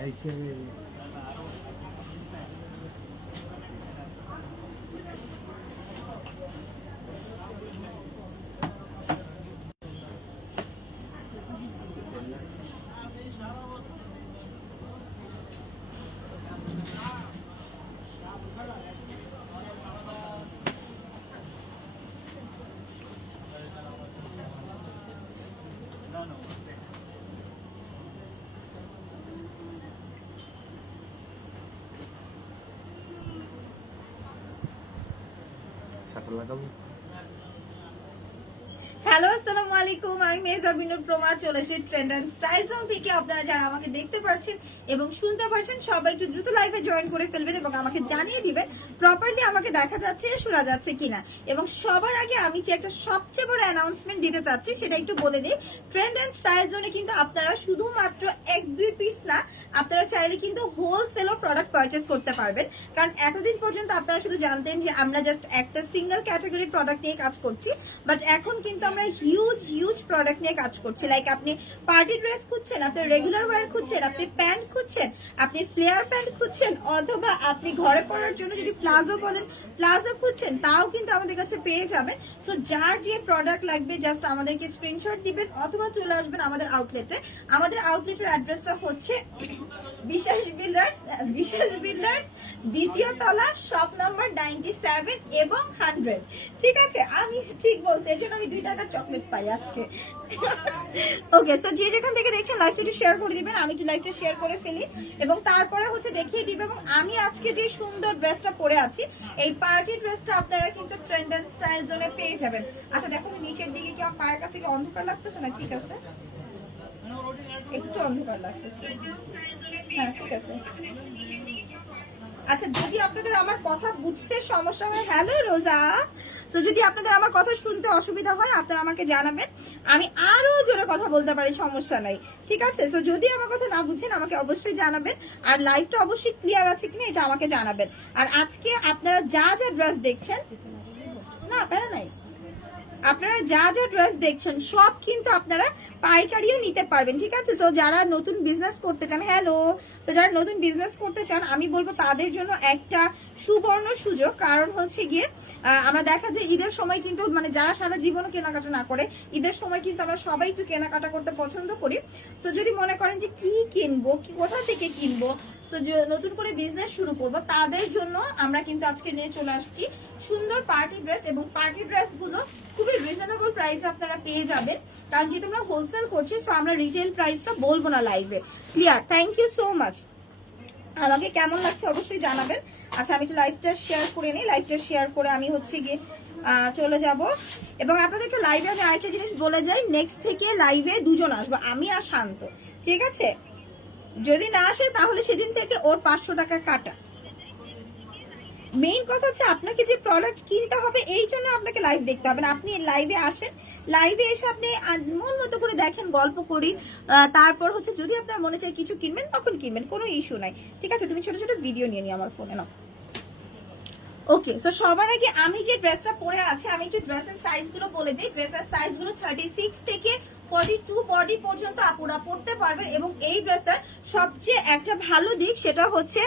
来见面 shutter লাগাবো hello আলাইকুম trend and থেকে। আপনারা যারা আমাকে দেখতে এবং শুনতে সবাই একটু দ্রুত জয়েন করে ফেলবেন এবং আমাকে জানিয়ে দিবেন আমাকে দেখা যাচ্ছে, শোনা যাচ্ছে কিনা। এবং সবার আগে আমি যে একটা সবচেয়ে বড় অ্যানাউন্সমেন্ট দিতে চাচ্ছি, সেটা একটু বলে ট্রেন্ড অ্যান্ড কিন্তু আপনারা শুধুমাত্র এক, দুই পিস না, আপনারা চাইলে কিন্তু হোলসেলও প্রোডাক্ট পারচেস করতে পারবেন। কারণ এতদিন পর্যন্ত আপনারা শুধু জানতেন যে আমরা জাস্ট একটা সিঙ্গেল ক্যাটাগরির প্রোডাক্ট নিয়ে কাজ করছি বাট এখন কিন্তু আমরা হিউজ হিউজ প্রোডাক্ট নিয়ে কাজ করছি। লাইক আপনি পার্টি ড্রেস খুঁজছেন, আপনি রেগুলার ওয়্যার খুঁজছেন, আপনি প্যান্ট খুঁজছেন, আপনি ফ্লেয়ার প্যান্ট খুঁজছেন, অথবা আপনি ঘরে পরার জন্য যদি প্লাজো বলেন, প্লাজো খুঁজছেন, তাও কিন্তু আমাদের কাছে পেয়ে যাবেন। সো যার যে প্রোডাক্ট লাগবে জাস্ট আমাদেরকে স্ক্রিনশট দিবেন, অথবা চলে আসবেন আমাদের আউটলেটে আমাদের আউটলেটের অ্যাড্রেসটা হচ্ছে বিশেষ বিল্ডার্স বিশেষ বিল্ডার্স দ্বিতীয় তলা শপ নাম্বার নাইনটি সেভেন এবং হান্ড্রেড ঠিক আছে, আমি ঠিক বলছি, এর জন্য আমি দুই টাকার চকলেট পাই আজকে। ওকে সো যে যেখান থেকে দেখছেন লাইভটা একটু শেয়ার করে দিবেন, আমি একটু লাইভটা শেয়ার করে ফেলি। এবং তারপরে হচ্ছে দেখিয়ে দিবে, এবং আমি আজকে যে সুন্দর ড্রেসটা পরে আছি, এই পার্টি ড্রেসটা আপনারা কিন্তু ট্রেন্ড অ্যান্ড স্টাইল জোনে পেয়ে যাবেন। আচ্ছা দেখুন নিচের দিকে কি আমার পায়ের কাছে কি অন্ধকার লাগতেছে না? ঠিক আছে। একটু অন্ধকার লাগতেছে। হ্যাঁ ঠিক আছে। আচ্ছা যদি আপনাদের আমার কথা বুঝতে সমস্যা হয়, হ্যালো রোজা। তো যদি আপনাদের আমার কথা শুনতে অসুবিধা হয়, আপনারা আমাকে জানাবেন। আমি আরও জোরে কথা বলতে পারি, সমস্যা নাই। ঠিক আছে? সো যদি আমার কথা না বুঝেন, আমাকে অবশ্যই জানাবেন। আর লাইভটা অবশ্যই ক্লিয়ার আছে কিনা, এটা আমাকে জানাবেন। আর আজকে আপনারা যা যা ড্রেস দেখছেন, না আপনারা নাই। আপনারা যা যা ড্রেস দেখছেন, সব কিন্তু আপনারা পাইকারিও নিতে পারবেন, ঠিক আছে? সো যারা নতুন বিজনেস করতে চান হ্যালো তো যারা নতুন বিজনেস করতে চান, আমি বলব তাদের জন্য একটা সুবর্ণ সুযোগ। কারণ হচ্ছে গিয়ে আমরা দেখা যায় ঈদের সময় কিন্তু মানে যারা সারা জীবনও কেনাকাটা না করে, ঈদের সময় কিন্তু আমরা সবাই একটু কেনাকাটা করতে পছন্দ করি। তো যদি মনে করেন যে কি কিনবো, কি কোথা থেকে কিনবো নতুন করে বিজনেস শুরু করব, তাদের জন্য আমরা কিন্তু আজকে নিয়ে চলে আসছি সুন্দর পার্টি ড্রেস এবং পার্টি ড্রেসগুলো খুবই রিজনেবল প্রাইসে আপনারা পেয়ে যাবেন। কারণ যেহেতু আমরা হোলসেল করছি সো আমরা রিটেল প্রাইসটা বলব না লাইভে clear thank you so much আমাকে কেমন লাগছে অবশ্যই জানাবেন। আচ্ছা আমি একটু লাইভটা শেয়ার করে নিই। লাইভটা শেয়ার করে আমি হচ্ছে গিয়ে চলে যাব। এবং আপনাদেরকে লাইভে আমি আরেকটা জিনিস বলে যাই নেক্সট থেকে লাইভে দুজন আসব, আমি আর শান্ত। ঠিক আছে? যদি না আসে, তাহলে সেদিন থেকে ওর পাঁচশো টাকা কাটা। মেইন কথা হচ্ছে, আপনাকে যে প্রোডাক্ট কিনতে হবে, এই জন্য আপনাকে লাইভ দেখতে হবে না। আপনি লাইভে আসেন লাইভে এসে আপনি মন মতো করে দেখেন, গল্প করি তারপর হচ্ছে যদি আপনার মনে চায় কিছু কিনবেন, তখন কিনবেন, কোনো ইস্যু নাই। ঠিক আছে, তুমি ছোট ছোট ভিডিও নিয়ে নিও আমার ফোনে নাও। ওকে তো সবার আগে আমি যে ড্রেসটা পরে আছি, আমি একটু ড্রেসের সাইজগুলো বলে দিই। ড্রেসের সাইজগুলো থার্টি সিক্স থেকে টু পর্যন্ত পড়তে পারবেন এবং এই সবচেয়ে একটা ভালো দিক সেটা হচ্ছে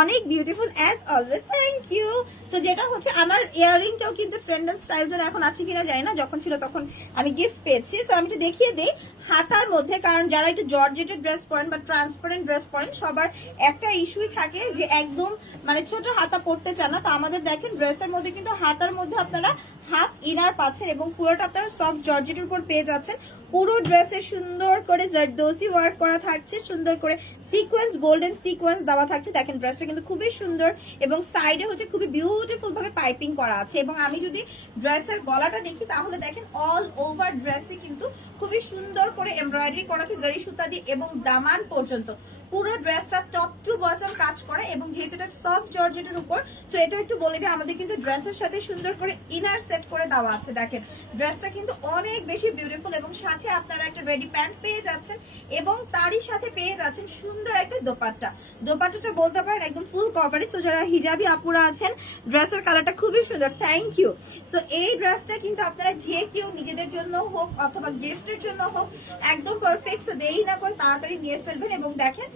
অনেক beautiful as always thank you তো যেটা হচ্ছে, আমার ইয়াররিংটাও কিন্তু ট্রেন্ড অ্যান্ড স্টাইল জন্য এখন আছে কিনা জানি না। যখন ছিল তখন আমি গিফট পেয়েছি। সো আমি একটু দেখিয়ে দিই হাতার মধ্যে, কারণ যারা একটু জর্জেটেড ড্রেস পরেন বা ট্রান্সপারেন্ট ড্রেস পরেন, সবার একটা ইস্যুই থাকে যে একদম মানে ছোট হাতা পরতে চান না। তো আমাদের দেখেন ড্রেসের মধ্যে কিন্তু হাতার মধ্যে আপনারা হাফ ইনার পাচ্ছেন এবং পুরোটা আপনারা সফট জর্জেটের উপর পেয়ে যাচ্ছেন। পুরো ড্রেসে সুন্দর করে জারদোসি ওয়ার্ক করা থাকছে, সুন্দর করে সিকোয়েন্স গোল্ডেন সিকোয়েন্স দেওয়া থাকছে। দেখেন ড্রেসটা কিন্তু খুবই সুন্দর এবং সাইডে হচ্ছে খুবই বিউটিফুল ভাবে পাইপিং করা আছে এবং আমি যদি ড্রেসের গলাটা দেখি, তাহলে দেখেন অল ওভার ড্রেসে কিন্তু খুবই সুন্দর করে এমব্রয়ডারি করা আছে, জারি সুতা দিয়ে এবং দামান পর্যন্ত। পুরো ড্রেসটা টপ টু বটম কাজ করে এবং যেহেতু এটা সফট জর্জেটের উপর সো এটা একটু বলে দিই, আমাদের কিন্তু ড্রেসের সাথে সুন্দর করে ইনার সেট করে দেওয়া আছে, দেখেন। ড্রেসটা কিন্তু অনেক বেশি বিউটিফুল এবং সাথে আপনারা একটা রেডি প্যান্ট পেয়ে যাচ্ছেন এবং তারই সাথে পেয়ে যাচ্ছেন সুন্দর একটা দোপাট্টা। দোপাট্টাটা বলতে পারেন একদম ফুল কভারেজ সো যারা হিজাবি আপুরা আছেন ড্রেসের কালারটা খুবই সুন্দর থ্যাংক ইউ সো এই ড্রেসটা কিন্তু আপনারা যে কেউ নিজেদের জন্য হোক অথবা গিফটের গিফটের জন্য হোক, একদম পারফেক্ট সো দেরি না করে তাড়াতাড়ি নিয়ে ফেলবেন এবং দেখেন,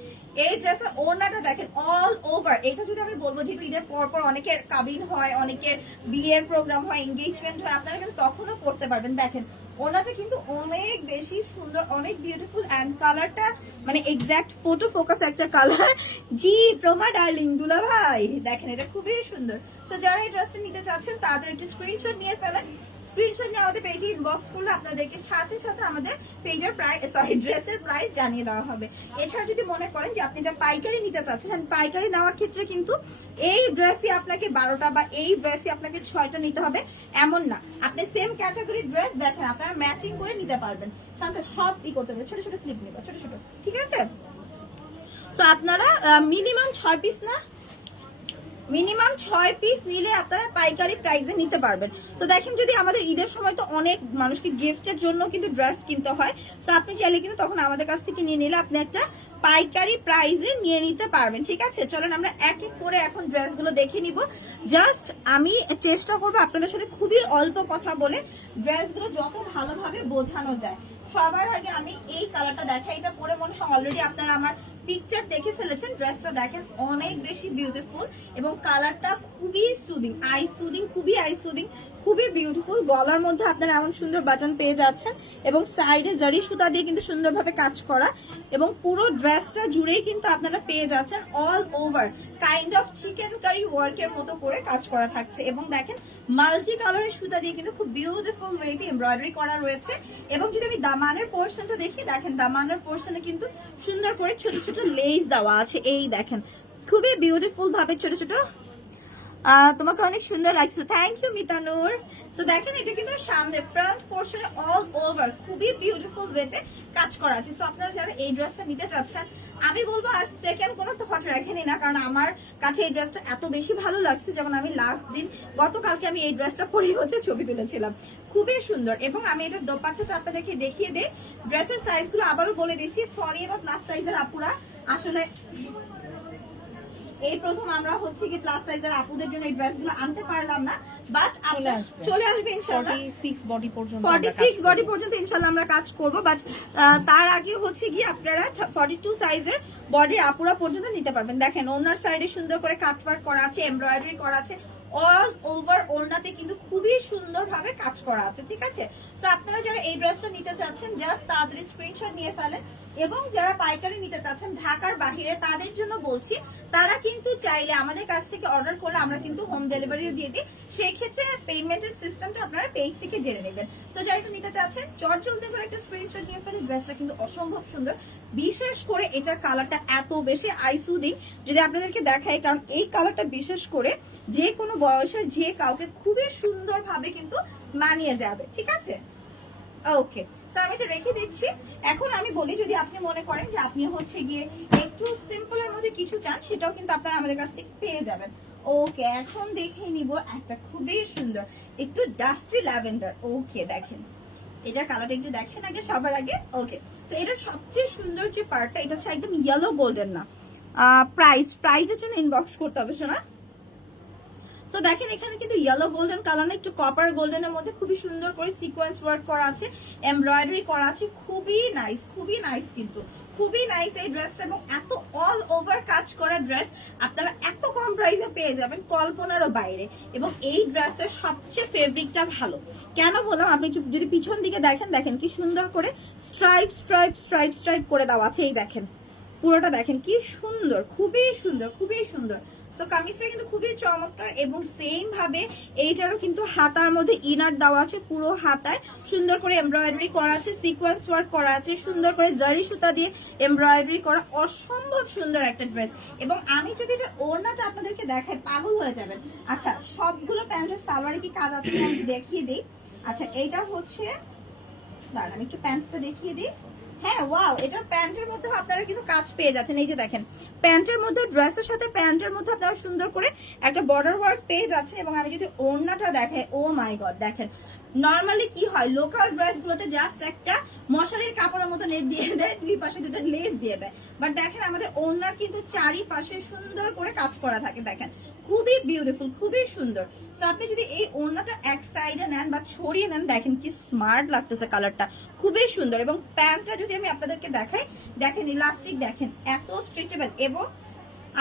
এই ড্রেসের ওড়নাটা দেখেন অল ওভার এটা যদি আমি বলব, যেহেতু ঈদের পর পর অনেকের কাবিন হয়, অনেকের বিয়ের প্রোগ্রাম হয় এঙ্গেজমেন্ট হয়, আপনারা কিন্তু তখনও করতে পারবেন। দেখেন ওনাটা কিন্তু অনেক বেশি সুন্দর, অনেক বিউটিফুল অ্যান্ড কালারটা মানে এক্সাক্ট ফটো ফোকাস একটা কালার জি, প্রমা ডার্লিং দুলা ভাই দেখেন, এটা খুবই সুন্দর। তো যারা এই ড্রেসটা নিতে চাচ্ছেন, তাদের একটু স্ক্রিনশট নিয়ে ফেলেন। স্ক্রিনশট নিয়ে আমাদের পেজে ইনবক্স করলে আপনাদেরকে সাথে সাথে আমাদের পেজের প্রাইস সরি ড্রেসের প্রাইস জানিয়ে দেওয়া হবে। এছাড়া যদি মনে করেন যে আপনি এটা পাইকারি নিতে চাচ্ছেন পাইকারি নেওয়ার ক্ষেত্রে কিন্তু এই ড্রেসই আপনাকে বারোটা বা এই ড্রেসই আপনাকে ছয়টা নিতে হবে, এমন না। আপনি সেম ক্যাটাগরি ড্রেস দেখেন, আপনারা ম্যাচিং করে নিতে পারবেন। শান্ত সব ই করতে হবে, ছোট ছোট ক্লিপ নেবে, ছোট ছোট। ঠিক আছে? সো আপনারা মিনিমাম ছয় পিস না? মিনিমাম ছয় পিস নিলে আপনারা পাইকারি প্রাইসে নিতে পারবেন। তো দেখেন যদি আমাদের ঈদের সময় তো অনেক মানুষকে গিফটের জন্য কিন্তু ড্রেস কিনতে হয়। তো আপনি চাইলে কিন্তু তখন আমাদের কাছ থেকে নিয়ে নিলে আপনি একটা পাইকারি প্রাইসে নিয়ে নিতে পারবেন, ঠিক আছে? চলেন আমরা এক এক করে এখন ড্রেসগুলো দেখে নিব। জাস্ট আমি চেষ্টা করব আপনাদের সাথে খুবই অল্প কথা বলে ড্রেসগুলো যত ভালোভাবে বোঝানো যায়। সবার আগে আমি এই কালারটা দেখাই। এটা পরে মনে হয় অলরেডি আপনারা আমার পিকচার দেখে ফেলেছেন। ড্রেসটা দেখেন, অনেক বেশি বিউটিফুল এবং কালারটা খুবই সুদিং আই সুদিং খুবই আই সুদিং খুবই বিউটিফুল গলার মধ্যে আপনারা এমন সুন্দর বাটন পেয়ে যাচ্ছেন এবং সাইডে জারি সুতা দিয়ে কিন্তু সুন্দরভাবে কাজ করা এবং পুরো ড্রেসটা জুড়েই কিন্তু আপনারা পেয়ে যাচ্ছেন all over kind of chicken curry ওয়ার্কের মতো করে কাজ করা থাকছে এবং দেখেন মাল্টি কালারের সুতা দিয়ে কিন্তু খুব বিউটিফুল ওয়েতে এমব্রয়ডারি করা রয়েছে এবং যদি আমি দামানের পোর্শনটা দেখি, দেখেন দামানের পোর্শনে কিন্তু সুন্দর করে ছোট ছোট লেস দেওয়া আছে, এই দেখেন, খুবই বিউটিফুল ভাবে ছোট ছোট তোমাকে অনেক সুন্দর লাগছে। Thank you মিতানুর। সো দেখেন, এটা কিন্তু সামনে ফ্রন্ট পোর্শনে অল ওভার খুবই বিউটিফুল ওয়েতে কাজ করা আছে। সো আপনারা যারা এই ড্রেসটা নিতে চাচ্ছেন, আমি বলব আর সেকেন্ড কোনো থট রাখেনি না, কারণ আমার কাছে এই ড্রেসটা এত বেশি ভালো লাগছে, যেমন আমি লাস্ট দিন, গতকালকে আমি এই ড্রেসটা পরে হচ্ছে ছবি তুলেছিলাম। খুবই সুন্দর, এবং আমি এটার দোপাট্টা চাপটা দেখে দেখিয়ে দিই। ড্রেসের সাইজগুলো আবারও বলে দিচ্ছি। সরি এবার প্লাস সাইজের আপুরা। আসলে এই প্রথম আমরা হচ্ছে কি প্লাস সাইজের আপুদের জন্য এই ড্রেসগুলো আনতে পারলাম না বাট আসবে। চলে আসবে ইনশাআল্লাহ 46 বডি পর্যন্ত ফর্টি আমরা কাজ সিক্স করব। বডি পর্যন্ত ইনশাল্লাহ আমরা কাজ করব বাট তার আগে হচ্ছে গিয়ে আপনারা ফর্টি টু সাইজের বডির আপুরা পর্যন্ত নিতে পারবেন দেখেন ওনার সাইডে সুন্দর করে কাটওয়ার্ক করা আছে এমব্রয়ডারি করা আছে অল ওভার ওড়নাতে কিন্তু খুবই সুন্দরভাবে কাজ করা আছে ঠিক আছে তো আপনারা যারা এই ড্রেসটা নিতে চাচ্ছেন জাস্ট তাড়াতাড়ি স্ক্রিনশট নিয়ে ফেলেন এবং যারা পাইকারি নিতে চাচ্ছেন ঢাকার বাহিরে, তাদের জন্য বলছি, তারা কিন্তু চাইলে আমাদের কাছ থেকে অর্ডার করলে আমরা কিন্তু হোম ডেলিভারিও দিয়ে দিই। সেই ক্ষেত্রে পেমেন্টের সিস্টেমটা আপনারা পেজ থেকে জেনে নেবেন। তো যারা একটু নিতে চাচ্ছেন, চট জলদি করে একটা স্ক্রিনশট নিয়ে ফেলে ড্রেসটা কিন্তু অসম্ভব সুন্দর। বিশেষ করে এটার কালারটা এত বেশি আইসুদিং যদি আপনাদেরকে দেখাই, কারণ এই কালারটা বিশেষ করে যে কোনো বয়সের যে কাউকে খুবই সুন্দরভাবে কিন্তু মানিয়ে যাবে, ঠিক আছে? ওকে আমি এটা রেখে দিচ্ছি। এখন আমি বলি, যদি আপনি মনে করেন যে আপনি হচ্ছে গিয়ে একটু সিম্পলের মধ্যে কিছু চান, সেটাও কিন্তু আমাদের কাছ থেকে পেয়ে যাবেন। ওকে এখন একটা খুবই সুন্দর, একটু ডাস্টি ল্যাভেন্ডার ওকে দেখেন। এটার কালারটা একটু দেখেন আগে, সবার আগে। ওকে তো এটার সবচেয়ে সুন্দর যে পার্টটা এটা একদম ইয়েলো গোল্ডেন না। প্রাইস প্রাইসের জন্য ইনবক্স করতে হবে শোনা সো দেখেন, এখানে কিন্তু ইয়েলো গোল্ডেন কালার না, একটু কপার গোল্ডেনের মধ্যে খুবই সুন্দর করে সিকোয়েন্স ওয়ার্ক করা আছে এমব্রয়ডারি করা আছে, খুবই নাইস খুবই নাইস কিন্তু। খুবই নাইস এই ড্রেসটা এবং এত অল ওভার কাজ করা ড্রেস আপনারা এত কম প্রাইসে পেয়ে যাবেন কল্পনারও বাইরে এবং এই ড্রেসের সবচেয়ে ফেব্রিকটা ভালো। কেন বললাম? আপনি যদি পিছন দিকে দেখেন দেখেন কি সুন্দর করে স্ট্রাইপ স্ট্রাইপ স্ট্রাইপ স্ট্রাইপ করে দেওয়া আছে, এই দেখেন। পুরোটা দেখেন কি সুন্দর, খুবই সুন্দর খুবই সুন্দর। তো কামিজটা কিন্তু খুবই চমৎকার এবং সেম ভাবে এইটারও কিন্তু হাতার মধ্যে ইনার দেওয়া আছে, পুরো হাতায়। সুন্দর করে এমব্রয়ডারি করা আছে সিকোয়েন্স ওয়ার্ক করা আছে, সুন্দর করে জারি সুতা দিয়ে এমব্রয়ডারি করা অসম্ভব সুন্দর একটা ড্রেস এবং আমি যদি এটা ওড়নাটা আপনাদেরকে দেখাই, পাগল হয়ে যাবেন। আচ্ছা সবগুলো প্যান্টের সালোয়ারে কি কাজ আছে? আমি দেখিয়ে দিই। আচ্ছা এইটা হচ্ছে, দাঁড়ান, আমি একটু প্যান্টটা দেখিয়ে দিই। হ্যাঁ ওয়াও এটার প্যান্টের মধ্যে আপনারা কিন্তু কাজ পেয়ে যাচ্ছেন। এই যে দেখেন, প্যান্টের মধ্যে, ড্রেসের সাথে প্যান্টের মধ্যে আপনারা সুন্দর করে একটা বর্ডার ওয়ার্ক পেয়ে যাচ্ছেন এবং আমি যদি ওড়নাটা দেখাই ও মাই গড দেখেন নর্মালি কি হয় লোকাল ড্রেস গুলোতে জাস্ট একটা মশারির কাপড়ের মতো নেট দিয়ে দেয়, দুই পাশে দুটো লেস দিয়ে দেয়। বাট দেখেন, আমাদের ওনার কিন্তু চারিপাশে সুন্দর করে কাজ করা থাকে, দেখেন। খুবই বিউটিফুল খুবই সুন্দর। সো আপনি যদি এই ওড়নাটা এক সাইডে নেন বা ছড়িয়ে নেন, দেখেন কি স্মার্ট লাগতেছে কালারটা খুবই সুন্দর এবং প্যান্টটা যদি আমি আপনাদেরকে দেখাই, দেখেন ইলাস্টিক দেখেন এত স্ট্রেচেবল এবং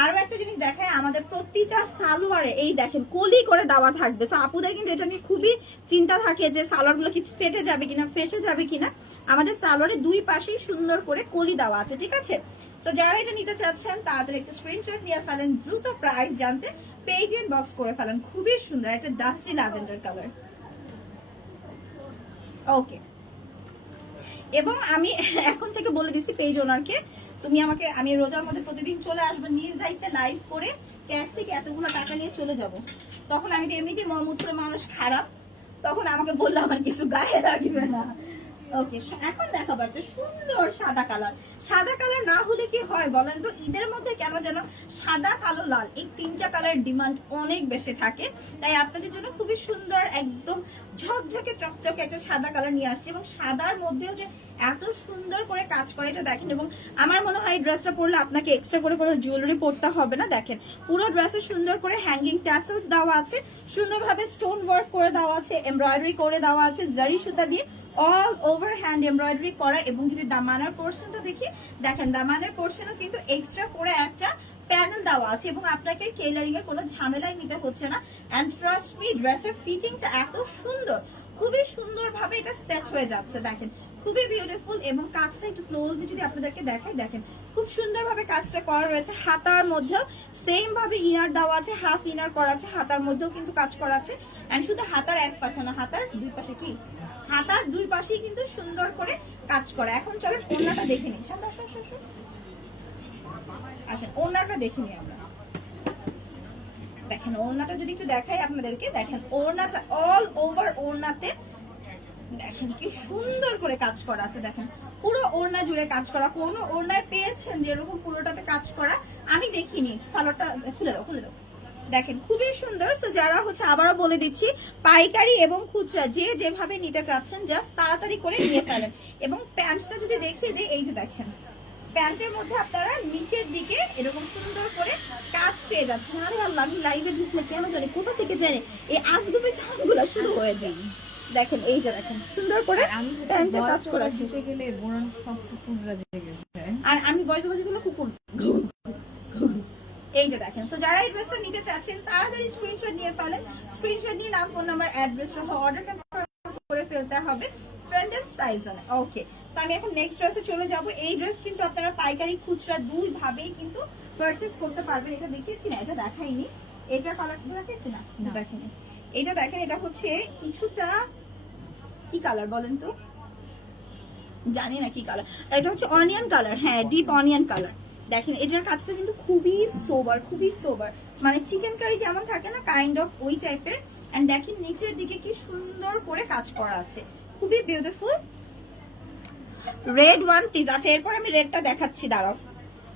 আরও একটা জিনিস দেখায় আমাদের প্রতিটা সালোয়ারে এই দেখেন কলি করে দেওয়া থাকবে। সো আপুদের কিন্তু এটা নিয়ে খুবই চিন্তা থাকে যে সালোয়ারগুলো কিছু ফেটে যাবে কিনা, ফেসে যাবে কিনা। আমাদের সালোয়ারে দুই পাশেই সুন্দর করে কলি দেওয়া আছে, ঠিক আছে? তো যারা এটা নিতে চাচ্ছেন তাদের একটা স্ক্রিনশট নিয়ে ফেলেন, দ্রুত প্রাইস জানতে পেজ বক্স করে ফেলেন। খুবই সুন্দর, একটা ডাস্টি ল্যাভেন্ডার কালার ওকে এবং আমি এখন থেকে বলে দিচ্ছি পেজ ওনারকে তুমি আমাকে, আমি রোজার মধ্যে প্রতিদিন চলে আসব, নিজ দায়িত্বে লাইভ করে ক্যাশ থেকে এতগুলো টাকা নিয়ে চলে যাব। তখন আমি তো এমনিতেই মমূত্র মানুষ খারাপ। তখন আমাকে বলল, আমার কিছু গায়ে লাগবে না। ওকে এখন দেখাবো একটা সুন্দর সাদা কালার। সাদা কালার না হলে কি হয় বলেন তো? ঈদের মধ্যে কেন যেন সাদা, কালো, লাল এই তিনটা কালার ডিমান্ড অনেক বেশি থাকে। তাই আপনাদের জন্য খুবই সুন্দর একদম ঝকঝকে, চকচকে একটা সাদা কালার নিয়ে আসছে এবং সাদার মধ্যেও যে এত সুন্দর করে কাজ করে এটা দেখেন এবং আমার মনে হয় ড্রেসটা পরলে আপনাকে এক্সট্রা করে কোনো জুয়েলারি পরতে হবে না, দেখেন। পুরো ড্রেসে সুন্দর করে হ্যাঙ্গিং ট্যাসেলস দেওয়া আছে, সুন্দরভাবে স্টোন ওয়ার্ক করে দেওয়া আছে এমব্রয়ডারি করে দেওয়া আছে, জারি সুতা দিয়ে অল ওভার হ্যান্ড এমব্রয়ডারি করা এবং যদি দামানার পোর্শনটা দেখি, দেখেন দামানের পোর্শনও কিন্তু এক্সট্রা করে একটা প্যানেল দেওয়া আছে এবং আপনাকে টেলারিং এর কোনো ঝামেলাই নিতে হচ্ছে না। অ্যান্ড ট্রাস্ট মি ড্রেসের ফিটিংটা এত সুন্দর, খুবই সুন্দরভাবে এটা সেট হয়ে যাচ্ছে, দেখেন। খুবই বিউটিফুল এবং কাজটা একটু ক্লোজলি যদি আপনাদেরকে দেখাই, দেখেন, খুব সুন্দরভাবে কাজটা করা রয়েছে। হাতার মধ্যেও সেম ভাবে ইনার দেওয়া আছে হাফ ইনার করা আছে, হাতার মধ্যেও কিন্তু কাজ করা আছে। এন্ড শুধু হাতার এক পাশে না, হাতার দুই পাশে কি? হাতার দুই পাশেই কিন্তু সুন্দর করে কাজ করা। এখন চলেন ওড়নাটা দেখে নিই। আসো। আসেন, ওড়নাটা দেখে নিই আমরা। দেখেন, ওড়নাটা যদি একটু দেখাই আপনাদেরকে, দেখেন, ওড়নাটা অল ওভার ওড়নাতে দেখেন কি সুন্দর করে কাজ করা আছে। দেখেন, পুরো ওড়না জুড়ে কাজ করা। কোনো ওড়নায় পেয়েছেন যেরকম পুরোটাতে কাজ করা? আমি দেখিনি। সালোয়ারটা খুলে দাও খুলে দাও। দেখেন খুবই সুন্দর। তো যারা হচ্ছে আবারও বলে দিচ্ছি পাইকারি এবং খুচরা যে যেভাবে নিতে চাচ্ছেন জাস্ট তাড়াতাড়ি করে নিয়ে ফেলেন। এবং প্যান্টটা যদি দেখিয়ে দিই এই যে দেখেন প্যান্টের মধ্যে আপনারা নিচের দিকে এরকম সুন্দর করে কাজ পেয়ে যাচ্ছেন। আরে আল্লাহ আমি লাইভে ঢুকলে কেন জানি কোথা থেকে জানি? এই আজগুবি সাউন্ডগুলো শুরু হয়ে যায়। দেখেন এই যে দেখেন সুন্দর করে আমি প্যান্টে কাজ করেছি গেলে আর আমি বয়স দিলে কুকুর এই যে দেখেন সো যারা এই ড্রেসটা নিতে চাচ্ছেন তাড়াতাড়ি স্ক্রিনশট নিয়ে ফেলেন। স্ক্রিনশট নিয়ে নাম ফোন নাম্বার অ্যাড্রেস সহ অর্ডার করে ফেলতে হবে ফ্রেন্ড এন্ড স্টাইল জোনে ওকে সো আমি এখন নেক্সট ড্রেসে চলে যাব। এই ড্রেস কিন্তু আপনারা পাইকারি খুচরা দুই ভাবেই কিন্তু পারচেজ করতে পারবেন। এটা দেখিয়েছি না এটা দেখাইনি। এটার কালার দেখিয়েছি না? না। দেখেনি। এটা দেখেন এটা হচ্ছে কিছুটা কি কালার বলেন তো? জানি না কি কালার এটা হচ্ছে অনিয়ন কালার হ্যাঁ ডিপ অনিয়ন কালার দেখেন, এটার কাজটা কিন্তু খুবই সোবার খুবই সোবার মানে চিকেন কারি যেমন থাকে না কাইন্ড অফ ওই টাইপের এন্ড দেখেন, নিচের দিকে কি সুন্দর করে কাজ করা আছে। খুবই বিউটিফুল রেড ওয়ান পিস আচ্ছা এরপর আমি রেডটা দেখাচ্ছি, দাঁড়াও।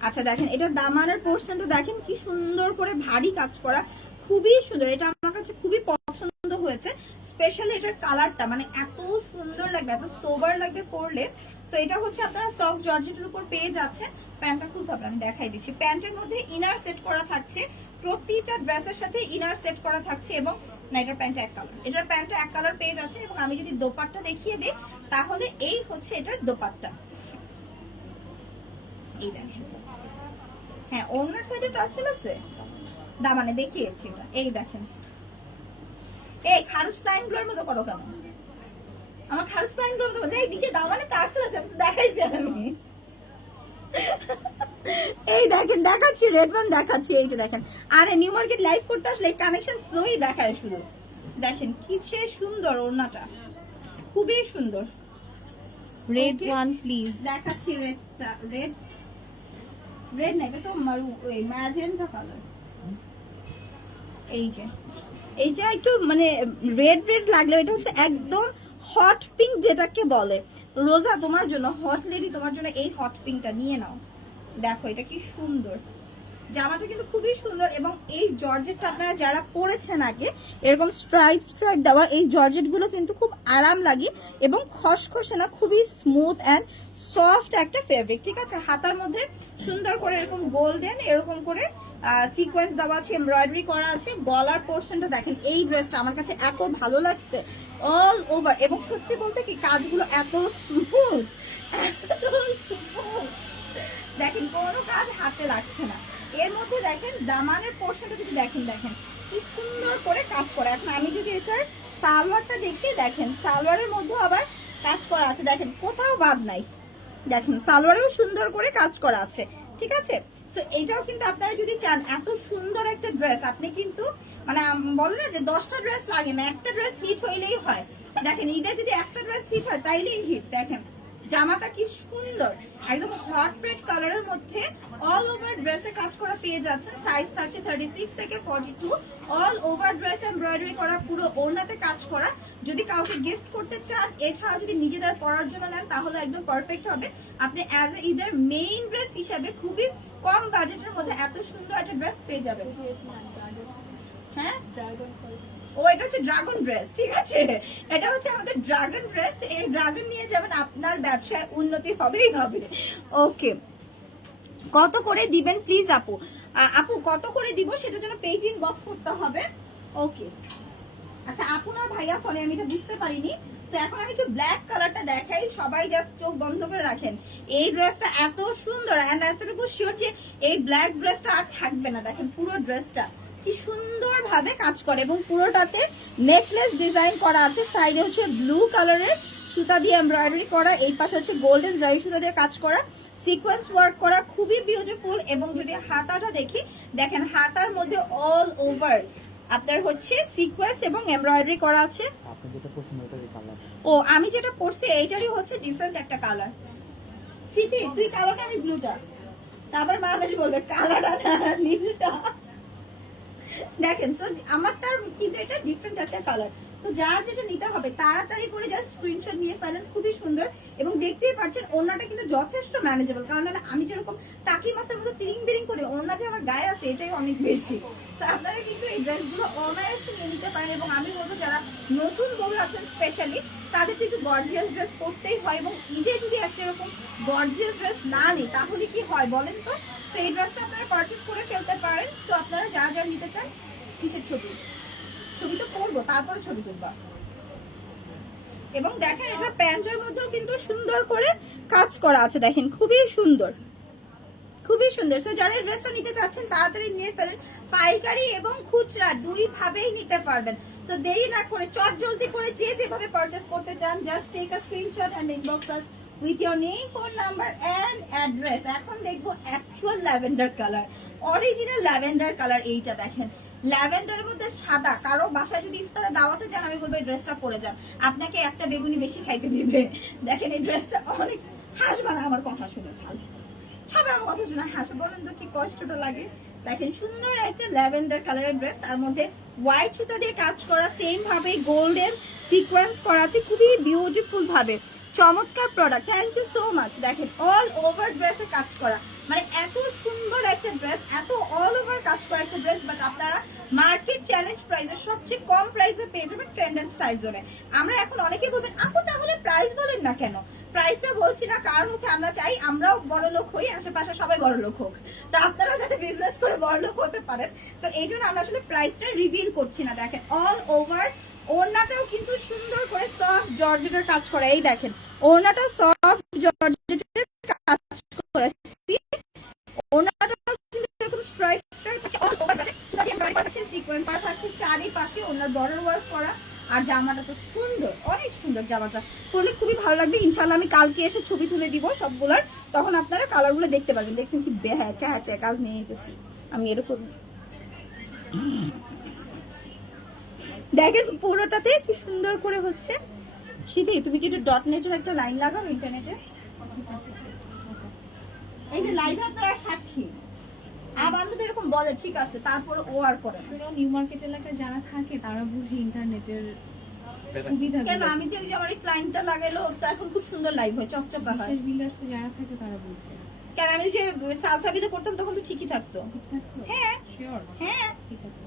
আচ্ছা দেখেন, এটা দামানের পোর্শনটা দেখেন, কি সুন্দর করে ভারী কাজ করা। খুবই সুন্দর। এটা আমার কাছে খুবই পছন্দ হয়েছে। স্পেশালি এটার কালারটা মানে এত সুন্দর লাগবে, এত সোবার লাগবে পরলে। তো এটা হচ্ছে আপনারা সফট জর্জেটের উপর পেয়ে যাচ্ছেন। প্যান্টটা খুলতে হবে আমি দেখাই দিচ্ছি। প্যান্টের মধ্যে ইনার সেট করা থাকছে। প্রতিটা ড্রেসের সাথে ইনার সেট করা থাকছে এবং না এটার প্যান্টটা এক কালার এটার প্যান্টটা এক কালার পেয়ে যাচ্ছে এবং আমি যদি দোপাট্টা দেখিয়ে দিই, তাহলে এই হচ্ছে এটার দোপাট্টা। এই দেখেন। হ্যাঁ অন্যের সাইডে টাসেল আছে? দামানে দেখিয়েছি ওটা। এই দেখেন। এই খারুস লাইনগুলোর মতো করো কেন আমার লাইনগুলোর মতো করো। এই নিচে দামানে টার্সেল আছে দেখাইছি আমি এই দেখেন দেখাচ্ছি রেড ওয়ান দেখাচ্ছি এই যে দেখেন। আরে নিউ মার্কেট লাইভ করতে আসলে কানেকশন স্লোই দেখায় শুধু। দেখেন কি সে সুন্দর ওড়নাটা। খুবই সুন্দর। রেড. ওয়ান প্লিজ দেখাচ্ছি রেডটা রেড রেড না এটা তো মারু ওই ম্যাজেন্টা কালার এই যে। এইটা একটু মানে রেড রেড লাগলে এটা হচ্ছে একদম হট পিঙ্ক যেটাকে বলে। রোজা তোমার জন্য হট লেডি তোমার জন্য এই হট পিঙ্কটা নিয়ে নাও। দেখো, এটা কি সুন্দর। জামাটা কিন্তু খুবই সুন্দর এবং এই জর্জেটটা আপনারা যারা পরেছেন আগে, এরকম স্ট্রাইপ স্ট্রাইপ দেওয়া, এই জর্জেটগুলো কিন্তু খুব আরাম লাগে এবং খসখসে না, খুবই স্মুথ অ্যান্ড সফট একটা ফেব্রিক ঠিক আছে? হাতার মধ্যে সুন্দর করে এরকম গোল্ডেন এরকম করে সিকোয়েন্স দেওয়া আছে এমব্রয়ডারি করা আছে। গলার পোর্শনটা দেখেন, এই ড্রেসটা আমার কাছে এত ভালো লাগছে। অল ওভার এবং সত্যি বলতে কি, কাজগুলো এত স্মুথ এত দেখেন, কোনো কাজ হাতে লাগছে না। এর মধ্যে দেখেন, দামানের পোর্শনটা যদি দেখেন দেখেন, কি সুন্দর করে কাজ করা। এখন আমি যদি এটার সালোয়ারটা দেখি, দেখেন, সালোয়ারের মধ্যে আবার কাজ করা আছে। দেখেন, কোথাও বাদ নাই। দেখেন, সালোয়ারেও সুন্দর করে কাজ করা আছে। ঠিক আছে? সো এটাও কিন্তু আপনারা যদি চান, এত সুন্দর একটা ড্রেস আপনি কিন্তু মানে বলো না যে দশটা ড্রেস লাগে না, একটা ড্রেস হিট হইলেই হয়। দেখেন, ঈদে যদি একটা ড্রেস হিট হয়, তাইলেই হিট দেখেন। জামাটা কি সুন্দর। একদম হট রেড কালারের মধ্যে অল ওভার ড্রেসে কাজ করা পেয়ে যাচ্ছেন। সাইজ থাকছে থার্টি সিক্স থেকে forty two all over dress embroidery করা পুরো ওড়নাতে কাজ করা। যদি কাউকে গিফট করতে চান, এছাড়া যদি নিজেদের পরার জন্য নেন, তাহলে একদম পারফেক্ট হবে। আপনি অ্যাজ এ ঈদের মেইন ড্রেস হিসাবে খুবই কম বাজেটের মধ্যে এত সুন্দর একটা ড্রেস পেয়ে যাবেন। হ্যাঁ? ও, এটা হচ্ছে ড্রাগন ড্রেস ঠিক আছে? এটা হচ্ছে আমাদের ড্রাগন ড্রেস এই ড্রাগন নিয়ে যাবেন আপনার ব্যবসায় উন্নতি হবেই হবে। ওকে কত করে দিবেন প্লিজ আপু? আপু, কত করে দিব সেটার জন্য পেজ ইনবক্স করতে হবে। ওকে আচ্ছা আপু না ভাইয়া সরি আমি এটা বুঝতে পারিনি। তো এখন আমি একটু ব্ল্যাক কালারটা দেখাই, সবাই জাস্ট চোখ বন্ধ করে রাখেন। এই ড্রেসটা এত সুন্দর এন্ড এতটুকু শিওর যে এই ব্ল্যাক ড্রেসটা আর থাকবে না, দেখেন পুরো ড্রেসটা কি সুন্দর ভাবে কাজ করে এবং পুরোটাতে নেকলেস ডিজাইন করা আছে। সাইডে হচ্ছে ব্লু কালারের সুতা দিয়ে এমব্রয়ডারি করা এই পাশে হচ্ছে গোল্ডেন জারি সুতা দিয়ে কাজ করা সিকোয়েন্স ওয়ার্ক করা খুবই বিউটিফুল এবং যদি হাতাটা দেখি দেখেন হাতার মধ্যে অল ওভার আপনার হচ্ছে সিকোয়েন্স এবং এমব্রয়ডারি করা আছে। ও আমি যেটা পরছি এইটারই হচ্ছে ডিফারেন্ট একটা কালার শীতি তুই কালোটা আমি ব্লুটা তারপর মানুষ বলবে কালারটা নীলটা। দেখেন সো আমারটার কিন্তু এটা ডিফারেন্ট একটা কালার তো যার যেটা নিতে হবে, তাড়াতাড়ি করে জাস্ট স্ক্রিনশট নিয়ে ফেলেন, খুবই সুন্দর। এবং দেখতেই পাচ্ছেন, ওড়নাটা কিন্তু যথেষ্ট ম্যানেজেবল কারণ আমি যেরকম টাকি মাছের মতো তিরিং বিরিং করে ওড়না যে আমার গায়ে আছে, এটাই অনেক বেশি। আপনারা কিন্তু এই ড্রেসগুলো অনায়াসে নিয়ে নিতে পারেন এবং আমি বলব যারা নতুন বউ আছেন স্পেশালি তাদের কিন্তু গর্জিয়াস ড্রেস পরতেই হয় এবং ঈদে যদি একটা এরকম গর্জিয়াস ড্রেস না নিই, তাহলে কি হয় বলেন তো? সেই ড্রেসটা আপনারা পারচেস করে ফেলতে পারেন। তো আপনারা যারা যারা নিতে চান, কিসের ছবি? ছবি তো করব, তারপরে ছবি তুলবা। এবং দেখেন এটা প্যান্টের মধ্যেও কিন্তু সুন্দর করে কাজ করা আছে, দেখেন, খুবই সুন্দর। খুবই সুন্দর। সো যারা ড্রেসটা নিতে চাচ্ছেন, তাড়াতাড়ি নিয়ে ফেলেন। পাইকারি এবং খুচরা দুই ভাবেই নিতে পারবেন। সো দেরি না করে চট জলদি করে যে যেভাবে পারচেস করতে চান just take a screenshot and inbox us with your name phone number and address এখন দেখব actual lavender colour original lavender colour এইটা দেখেন। ল্যাভেন্ডারের মধ্যে সাদা। কারও বাসায় যদি ইফতারে দাওয়াতে যান, আমি বলব এই ড্রেসটা পরে যান। আপনাকে একটা বেগুনি বেশি খাইতে দিবে। দেখেন এই ড্রেসটা অনেক হাসবা না আমার কথা শুনে, ভালো। সবাই আমার কথা শুনে হাসে। বলেন তো কি কষ্টটা লাগে? দেখেন সুন্দর একটা ল্যাভেন্ডার কালারের ড্রেস, তার মধ্যে হোয়াইট সুতা দিয়ে কাজ করা সেম ভাবে গোল্ডেন সিকোয়েন্স করা আছে, খুবই বিউটিফুল ভাবে। চমৎকার product thank you so much দেখেন অল ওভার ড্রেসে কাজ করা। মানে এত সুন্দর একটা ড্রেস এত অল ওভার কাজ করা একটা ড্রেস বাট আপনারা মার্কেট চ্যালেঞ্জ প্রাইসে সবচেয়ে কম প্রাইসে পেয়ে যাবেন ট্রেন্ড এন্ড স্টাইল জোনে আমরা এখন অনেকে বলবেন, আপু, তাহলে প্রাইস বলেন না কেন? প্রাইসটা বলছি না, কারণ হচ্ছে আমরা চাই আমরাও বড় লোক হই, আশেপাশে সবাই বড় লোক হোক। তো আপনারা যাতে বিজনেস করে বড় লোক হতে পারেন, তো এই জন্য আমরা আসলে প্রাইসটা রিভিল করছি না। দেখেন অল ওভার ওড়নাটাও কিন্তু সুন্দর করে সফট জর্জেটের কাজ করা। এই দেখেন ওড়নাটা সফট জর্জেটের কাজ করেছি। ওড়নাটাও কিন্তু এরকম স্ট্রাইপ স্ট্রাইপ আছে। আছে। সিকোয়েন্স করা থাকছে চারিপাশে ওনার বর্ডার ওয়ার্ক করা। আর জামাটা তো সুন্দর, অনেক সুন্দর জামাটা। পরলে খুবই ভালো লাগবে। ইনশাল্লাহ আমি কালকে এসে ছবি তুলে দিব সবগুলোর। তখন আপনারা কালারগুলো দেখতে পারবেন। দেখছেন কি বেহা চাহা চাহা কাজ নিয়ে নিতেছি। আমি এরকম। দেখেন পুরোটাতে কি সুন্দর করে হচ্ছে। সিধি তুমি কি একটু ডট নেটের একটা লাইন লাগাও ইন্টারনেটে এই যে লাইভে আপনারা সাক্ষী। এরকম বলে ঠিক আছে তারপরে ও আর করে নিউ মার্কেট এলাকায় যারা থাকে তারা বুঝে ইন্টারনেটের কেন? আমি যে আমার এই ক্লায়েন্টটা লাগাইলো ওর তো এখন খুব সুন্দর লাইভ হয় চকচকা হয়। বিল্ডার্স যারা থাকে তারা বুঝে। কারণ আমি যে সালসাবিটা করতাম তখন তো ঠিকই থাকতো। হ্যাঁ হ্যাঁ। ঠিক আছে।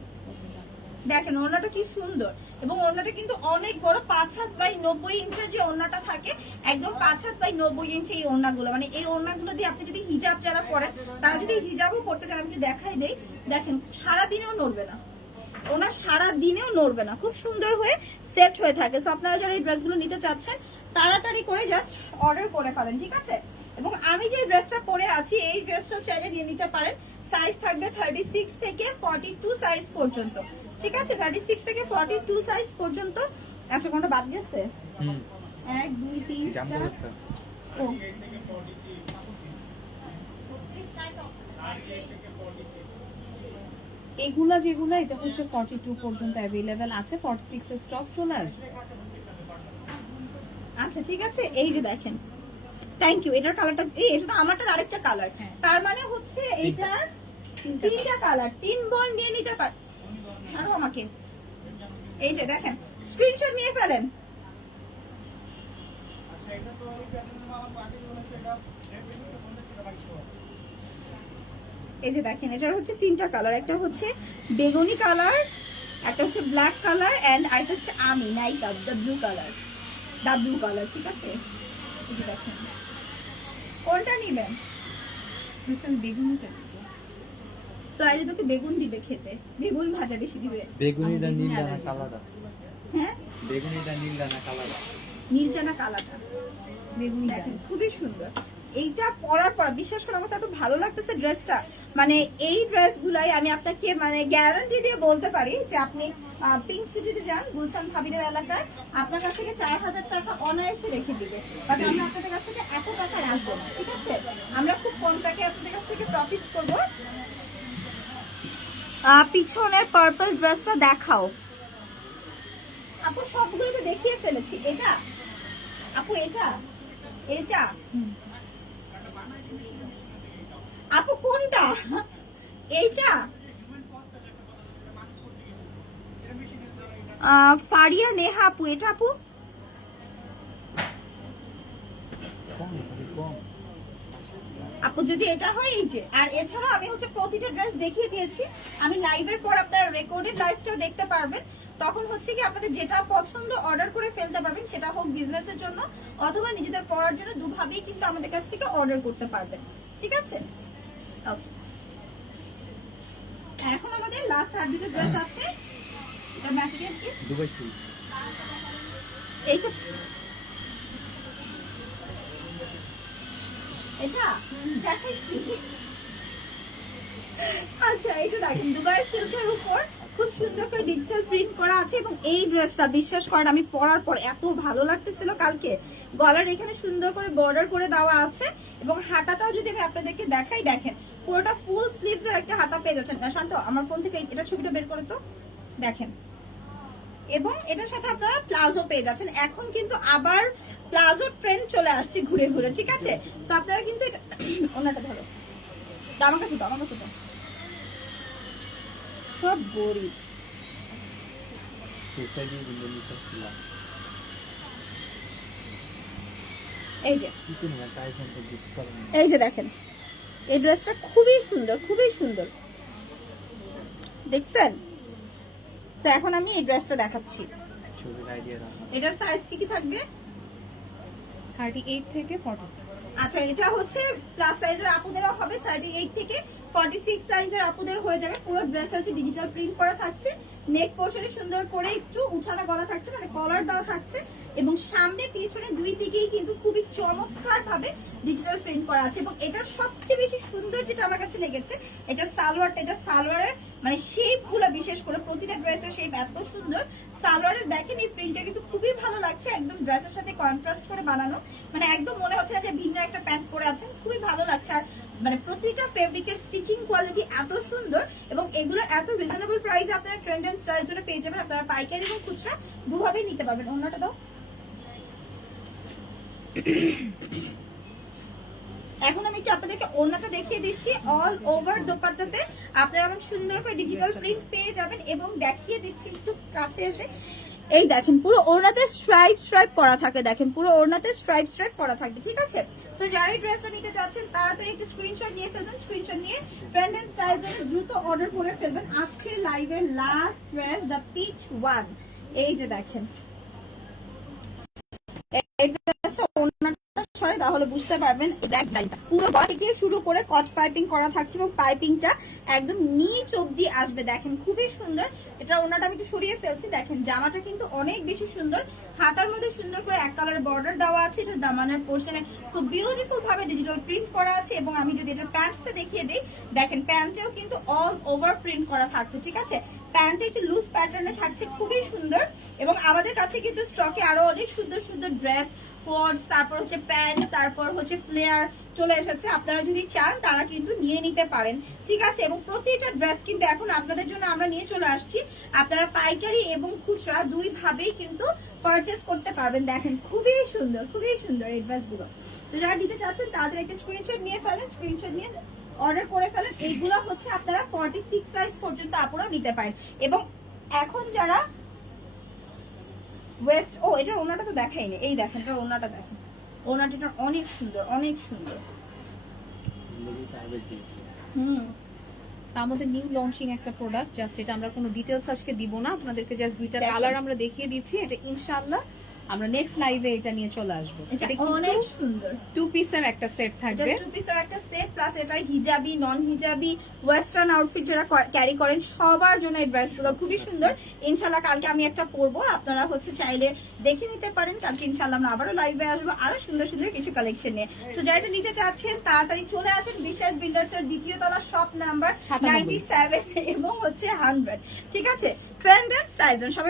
দেখেন, ওড়নাটা কি সুন্দর। এবং ওড়নাটা কিন্তু অনেক বড়, পাঁচ হাত বাই নব্বই ইঞ্চের যে ওড়নাটা থাকে, একদম পাঁচ হাত বাই নব্বই ইঞ্চি এই ওড়নাগুলো। মানে এই ওড়নাগুলো দিয়ে আপনি যদি হিজাব যারা পরেন, তারা যদি হিজাবও পড়তে চান, আমি যদি দেখাই দেই। দেখেন, সারাদিনেও নড়বে না। ওনার সারা দিনেও নড়বে না। খুব সুন্দর হয়ে সেট হয়ে থাকে। সো আপনারা যারা এই ড্রেসগুলো নিতে চাচ্ছেন, তাড়াতাড়ি করে জাস্ট অর্ডার করে ফেলেন, ঠিক আছে? এবং আমি যে ড্রেসটা পরে আছি, এই ড্রেসটা চাইলে নিয়ে নিতে পারেন। সাইজ থাকবে থার্টি সিক্স থেকে ফর্টি টু সাইজ পর্যন্ত। ঠিক আছে থার্টি সিক্স থেকে ফর্টি টু সাইজ পর্যন্ত আচ্ছা কোনটা বাদ গেছে? হুম। ও। এগুলা যেগুলা এটা হচ্ছে 42 পর্যন্ত অ্যাভেলেবেল আছে 46 এর স্টক চলে আসবে। আচ্ছা ঠিক আছে এই যে দেখেন। থ্যাংক ইউ এটার কালারটা এই এটা তো আমারটার আরেকটা কালার হ্যাঁ। তার মানে হচ্ছে এটার তিনটা কালার তিন বল নিয়ে নিতে পার ছাড়ো আমাকে। এই যে দেখেন স্ক্রিনশট নিয়ে ফেলেন। এই যে দেখেন এটার হচ্ছে তিনটা কালার একটা হচ্ছে বেগুনি কালার একটা হচ্ছে ব্ল্যাক কালার এন্ড আরেকটা হচ্ছে আমি নাইকা the blue colour the blue colour ঠিক আছে? এই যে দেখেন। কোনটা নিবেন? বেগুনিটা। তো আইলে তোকে বেগুন দিবে খেতে। বেগুন ভাজা বেশি দিবে। বেগুনিটা নীল দানা allergy। কালাটা হ্যাঁ? বেগুনিটা নীল দানা কালাটা নীলটা না কালাটা বেগুনি দেখেন খুবই সুন্দর। এইটা পরার পর বিশ্বাস করে আমার এত ভালো লাগতেছে ড্রেসটা। মানে এই ড্রেসগুলাই আমি আপনাকে মানে গ্যারান্টি দিয়ে বলতে পারি যে আপনি পিঙ্ক সিটিতে যান গুলশান ভাবিদের এলাকায় আপনার কাছ থেকে চার হাজার টাকা অনায়াসে রেখে দিবে। বাট আমরা আপনাদের কাছ থেকে এত টাকা রাখব না ঠিক আছে? আমরা খুব কম টাকায় আপনাদের কাছ থেকে প্রফিট করব। পিছনের পার্পল ড্রেসটা দেখাও। আপু সবগুলো তো দেখিয়ে ফেলেছি। এটা? আপু এটা? এটা? আপু কোনটা? এইটা? ফারিয়া নেহা আপু এটা আপু কম খুবই কম আপু যদি এটা হয় এই যে আর এছাড়া আমি হচ্ছে প্রতিটা ড্রেস দেখিয়ে দিয়েছি। আমি লাইভের পর আপনারা রেকর্ডেড লাইভটাও দেখতে পারবেন। তখন হচ্ছে কি আপনাদের যেটা পছন্দ অর্ডার করে ফেলতে পারবেন সেটা হোক বিজনেসের জন্য অথবা নিজেদের পড়ার জন্য দুভাবেই কিন্তু আমাদের কাছ থেকে অর্ডার করতে পারবেন। ঠিক আছে? ওকে এখন আমাদের লাস্ট আর দুটো ড্রেস আছে। এটা ম্যাটেরিয়াল কি? দুবাই সিল্ক এইসব এটা? আচ্ছা এটা দেখেন দুবাই সিল্কের উপর খুব সুন্দর করে ডিজিটাল প্রিন্ট করা আছে এবং এই ড্রেসটা বিশ্বাস আমি পরার পর এত ভালো লাগতেছিল কালকে। গলার এখানে সুন্দর করে বর্ডার করে দেওয়া আছে এবং হাতাটাও যদি আপনাদেরকে দেখাই, দেখেন, পুরোটা ফুল একটা হাতা পেয়ে যাচ্ছেন। আমার ফোন থেকে এটা ছবিটা বের করে তো। দেখেন। এবং এটার সাথে আপনারা প্লাজো পেয়ে যাচ্ছেন। এখন কিন্তু আবার প্লাজো ট্রেন্ড চলে আসছে ঘুরে ঘুরে ঠিক আছে? তো আপনারা কিন্তু ওনাটা ধরো। আমার কাছে দাও, আমার কাছে দাও। সব ছিলাম এই যে। এই যে দেখেন এই ড্রেসটা খুবই সুন্দর খুবই সুন্দর। দেখছেন? তো এখন আমি এই ড্রেসটা দেখাচ্ছি। এটার সাইজ কি কি থাকবে? 38 থেকে 46 আচ্ছা এটা হচ্ছে প্লাস সাইজের আপুদেরও হবে থার্টি এইট থেকে ফর্টি সিক্স সাইজের আপুদের হয়ে যাবে। পুরো ড্রেস ডিজিটাল প্রিন্ট করা থাকছে। নেক পোর্শনে সুন্দর করে একটু উঠানা গলা থাকছে মানে কলার দেওয়া থাকছে। এবং সামনে, পিছনে দুই দিকেই কিন্তু খুবই চমৎকার ভাবে ডিজিটাল প্রিন্ট করা আছে। এবং এটার সবচেয়ে বেশি সুন্দর যেটা আমার কাছে লেগেছে, এটা সালোয়ারটা এটা সালোয়ারের মানে শেপগুলো বিশেষ করে প্রতিটা ড্রেসের শেপ এত সুন্দর। সালোয়ারের দেখেন এই প্রিন্টটা কিন্তু ভালো লাগছে একদম ড্রেসের সাথে কন্ট্রাস্ট করে বানানো। মানে একদম মনে হচ্ছে না যে ভিন্ন একটা প্যান্ট পরে আছেন খুবই ভালো লাগছে। আর মানে প্রতিটা ফেব্রিকের স্টিচিং কোয়ালিটি এত সুন্দর এবং এগুলো এত রিজনেবল প্রাইসে আপনারা ট্রেন্ড এন্ড স্টাইল জন্য পেয়ে যাবেন। আপনারা পাইকারি এবং খুচরা দুভাবেই নিতে পারবেন। অন্যটা দাও। এখন আমি একটু আপনাদেরকে ওড়নাটা দেখিয়ে দিচ্ছি। অল ওভার দোপাট্টাতে আপনারা অনেক সুন্দর করে ডিজিটাল প্রিন্ট পেয়ে যাবেন এবং দেখিয়ে দিচ্ছি একটু কাছে এসে। এই দেখেন, পুরো ওড়নাতে স্ট্রাইপ স্ট্রাইপ করা থাকে, দেখেন, পুরো ওড়নাতে স্ট্রাইপ স্ট্রাইপ করা থাকে, ঠিক আছে? তো যারাই ড্রেসটা নিতে চাচ্ছেন, তাড়াতাড়ি একটা স্ক্রিনশট নিয়ে ফেলবেন স্ক্রিনশট নিয়ে ফ্রেন্ড এন্ড স্টাইল দ্রুত অর্ডার করে ফেলবেন। আজকে লাইভের last dress the peach one এই যে দেখেন। সরে, তাহলে বুঝতে পারবেন পুরো থেকে শুরু করে কট পাইপিং করা থাকছে এবং পাইপিংটা একদম নিচ অব্দি আসবে। দেখেন, খুবই সুন্দর। এটা ওনাটা আমি একটু সরিয়ে ফেলছি। দেখেন, জামাটা কিন্তু অনেক বেশি সুন্দর। হাতার মধ্যে সুন্দর করে এক কালারের বর্ডার দেওয়া আছে। এটা দামানের পোর্শনে খুব বিউটিফুল ভাবে ডিজিটাল প্রিন্ট করা আছে এবং আমি যদি এটা প্যান্টটা দেখিয়ে দিই, দেখেন, প্যান্টেও কিন্তু অল ওভার প্রিন্ট করা থাকছে, ঠিক আছে? প্যান্টে একটু লুজ প্যাটার্নে থাকছে, খুবই সুন্দর। এবং আমাদের কাছে কিন্তু স্টকে আরও অনেক সুন্দর সুন্দর ড্রেস কোটস তারপর হচ্ছে প্যান্ট তারপর হচ্ছে ফ্লেয়ার চলে এসেছে। আপনারা যদি চান, তারা কিন্তু নিয়ে নিতে পারেন। ঠিক আছে? এবং প্রতিটা ড্রেস কিন্তু এখন আপনাদের জন্য আমরা নিয়ে চলে আসছি। আপনারা পাইকারি এবং খুচরা দুই ভাবেই কিন্তু পারচেস করতে পারবেন। দেখেন, খুবই সুন্দর খুবই সুন্দর এই ড্রেসগুলো তো যারা নিতে চাচ্ছেন, তাদের একটা স্ক্রিনশট নিয়ে ফেলেন। স্ক্রিনশট নিয়ে অর্ডার করে ফেলেন। এইগুলো হচ্ছে আপনারা ফর্টি সিক্স সাইজ পর্যন্ত আপনারা নিতে পারেন। এবং এখন যারা ওয়েস্ট ও এটার ওনাটা তো দেখাইনি। এই দেখেন এটার ওনাটা দেখেন। ওনাটা অনেক সুন্দর অনেক সুন্দর। হুম। আমাদের নিউ লঞ্চিং একটা প্রোডাক্ট জাস্ট এটা আমরা কোনো ডিটেলস আজকে দিব না। আপনাদেরকে জাস্ট দুইটা কালার আমরা দেখিয়ে দিচ্ছি। এটা ইনশাআল্লাহ আমরা নেক্সট লাইভে এটা নিয়ে চলে আসব। অনেক সুন্দর। টু পিসের একটা সেট থাকবে। টু পিসের একটা সেট প্লাস এটা হিজাবি নন হিজাবি ওয়েস্টার্ন আউটফিট যারা ক্যারি করেন সবার জন্য এই ড্রেসগুলো খুবই সুন্দর। ইনশাল্লাহ কালকে আমি একটা পরবো আপনারা হচ্ছে চাইলে দেখে নিতে পারেন। কালকে ইনশাল্লাহ আমরা আবারও লাইভে আসব আরও সুন্দর সুন্দর কিছু কালেকশন নিয়ে। তো যারা এটা নিতে চাচ্ছেন তাড়াতাড়ি চলে আসেন বিশাল বিল্ডার্স এর দ্বিতীয় তলা শপ নাম্বার। নাইনটি সেভেন এবং হচ্ছে হান্ড্রেড ঠিক আছে? ট্রেন্ড এন্ড স্টাইল সবাই